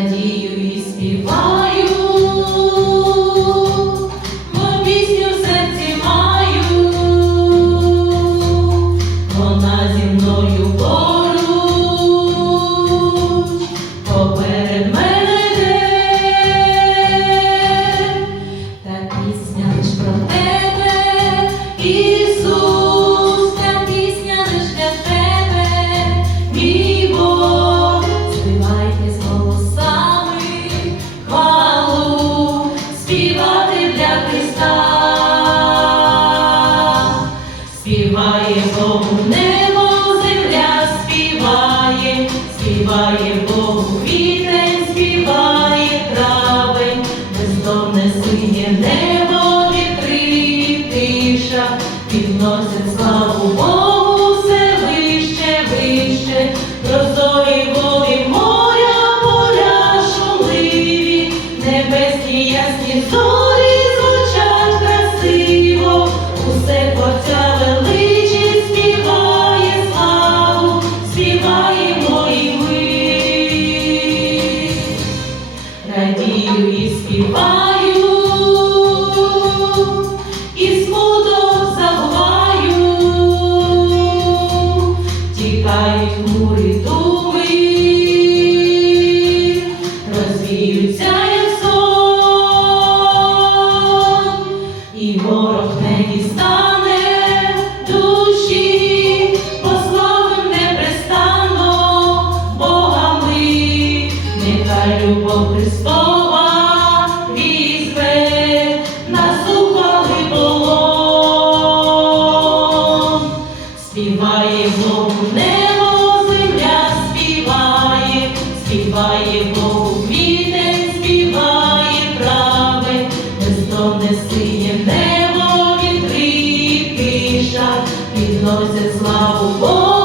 радію і співаю, бо пісню в серці маю, вона зі мною поруч, поперед мене та пісня лиш про тебе, Ісус, співає, Богу вітень, співає травень, бездомне синє небо, відкриє тиша, підносять славу Богу все вище, вище, тікають хмурі думи, розвіються і ворог не дістане душі, пославим непрестанно Бога ми, нехай любов Христова візьме нас у. Співає підносять славу Богу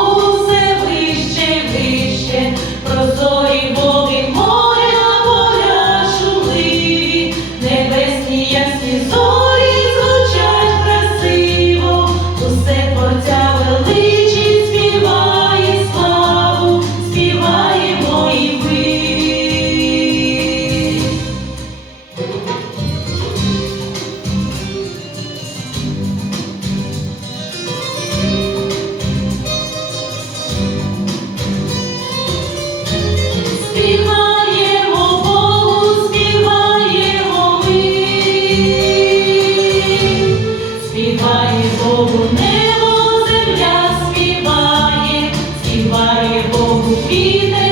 Богу вітер,